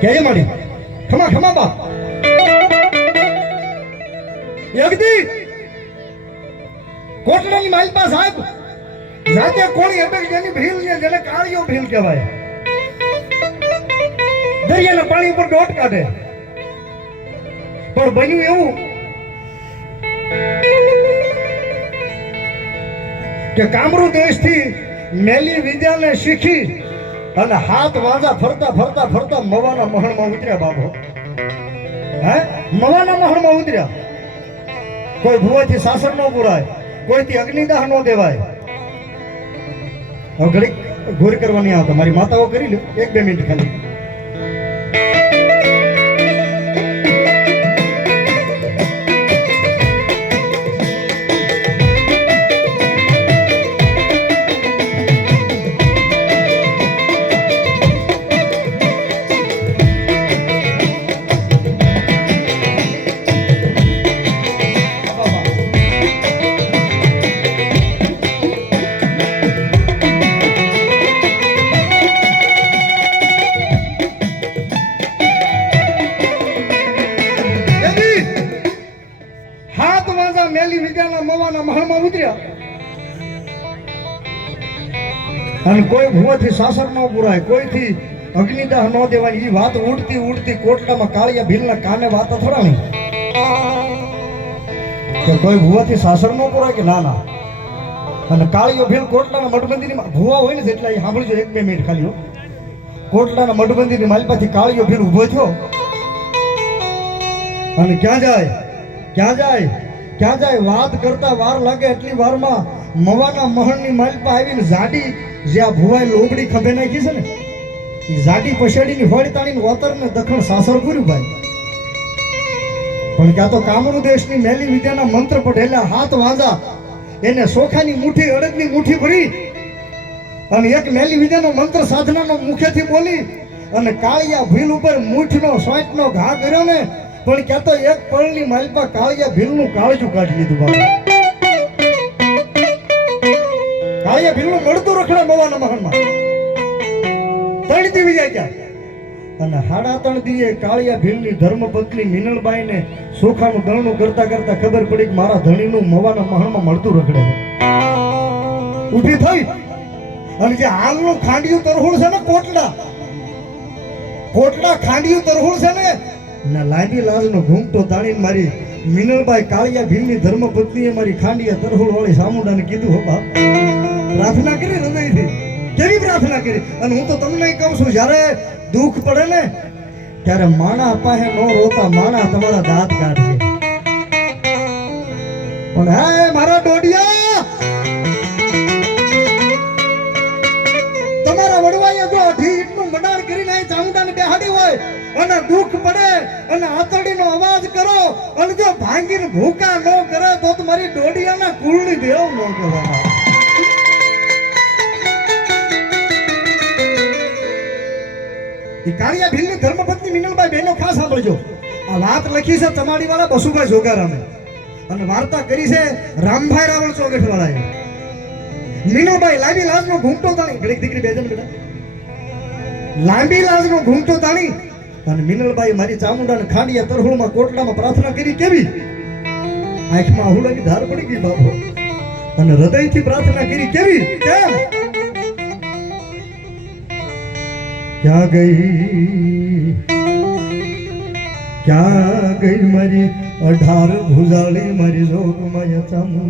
કે માડી ખમા ખમા બાપ. યગદી ભીલ છે જેને કાળિયો પાણી ઉપર દોટ કાઢે. પણ બન્યું એવું કે કામરૂ દેશથી મેલી વિદ્યાને શીખી અને હાથ વાંધા ફરતા ફરતા ફરતા મવાના મહણમાં ઉતર્યા બાબો હે? મવાના મહણમાં ઉતર્યા. કોઈ ભુવાથી સાસર ન પુરાય, કોઈથી અગ્નિદાહ ન દેવાય. ઘડીક ઘોર કરવાની આવતા મારી માતાઓ કરી લે એક બે મિનિટ ખાલી. મેલી વિદ્યાના મવાના મહામાં ઉતર્યા. અને કોઈ ભૂવાથી સાસર ન પુરાય, કોઈથી અગ્નિદાહ ન દેવાય એ વાત ઉડતી ઉડતી કોટલામાં કાળિયા ભીલના કાને વાત થોડા કે કોઈ ભૂવાથી સાસર ન પુરાય કે ના ના અને કાળિયો ભીલ કોટલાના મઠબંધીની ભૂવા હોય ને જેટલા, એ સાંભળજો એક બે મિનિટ ખાલી. કોટલાના મઠબંધીની માલપાથી કાળિયો ભીલ ઊભો થયો. અને ક્યાં જાય? ક્યાં જાય? ક્યાં જાય વાત કરતા વાર લાગે એટલી વારમાં મવાના મહણની માલપા આવીને જાડી જ્યાં ભુવાએ લોબડી ખભે નાખી છે ને, એ જાડી પછેડીની હોળી તાણીને ઓતરને દખણ સાસર પૂર્યું ભાઈ. પણ ક્યાં તો કામરૂ દેશની મેલી વિદ્યાના મંત્ર પઢેલા હાથ વાંધા, એને સોખાની મુઠ્ઠી, અડદની મુઠ્ઠી ભરી અને એક મેલી વિદ્યાનો મંત્ર સાધનાનો મુખેથી બોલી અને કાળિયા ભીલ ઉપર મૂઠનો સોંટનો ઘા કર્યો ને પણ ક્યાં તો એક પળની માલપા કાળિયા ભીલનું કાળજું કાઢી લીધું બાપા. કાળિયા ભીલનું મળતું રખડા મવાના મહાનમાં. ત્રણ દી વિજય ગયા અને હાડા ત્રણ દીએ કાળિયા ભીલની ધર્મપત્ની મિનલબાઈને સોખાનું દળનું કરતા કરતા ખબર પડી કે મારા ધણીનું મવાના મહાનમાં મળતું રખડે. ઊભી થઈ. અને જે હાલનું ખાંડિયું તરહુળ છે ને, કોટડા. કોટડા ખાંડિયું તરહુળ છે ને ના લાંબી લાજનો ઘૂમટો તાણીને મારી મિનલબાઈ કાળિયા ભીલની ધર્મપત્નીએ મારી ખાંડિયા તરહુળ વાળી સામુંડાને કીધું, હો બાપ, પ્રાર્થના કરી હૃદયથી. કેવી પ્રાર્થના કરી? અને હું તો તમને કહું છું, જ્યારે દુઃખ પડે ને, ત્યારે માણા પાસે ન રોતા માણા તમારા દાંત કાઢશે. પણ હે મારા ડોડિયા અને આતડીનો અવાજ કરો અને જો ભાંગીને ભૂકા ન કરે તો તમારી ડોડિયાના કુળની દેવ ન કરે એ કાળિયા ભીલની ધર્મપત્ની મિનલબાઈ બહેનો ખાસ સાંભળજો. આ વાત લખી છે તમારી વાળા બસુભાઈ જોગારામે. અને વાર્તા કરી છે રામભાઈ રાવણ ચોગઠ વાળાએ મીનાબાઈ લાંબી લાજનો ઘૂમટો તાણી. ઘડીક દીકરી બેજન બેટા. લાંબી લાજનો ઘૂમટો તાણી. અને મિનલભાઈ મારી ચામુંડાને ખાંડિયા તરહુળમાં કોટલામાં પ્રાર્થના કરી કેવી? આંખમાં આહુડાની ધાર પડી ગઈ બાપો. અને હૃદયથી પ્રાર્થના કરી કેવી? કેમ? ક્યાં ગઈ? ક્યાં ગઈ મારી અઢાર ભૂજાળી મારી જોગમાયા ચામુંડા?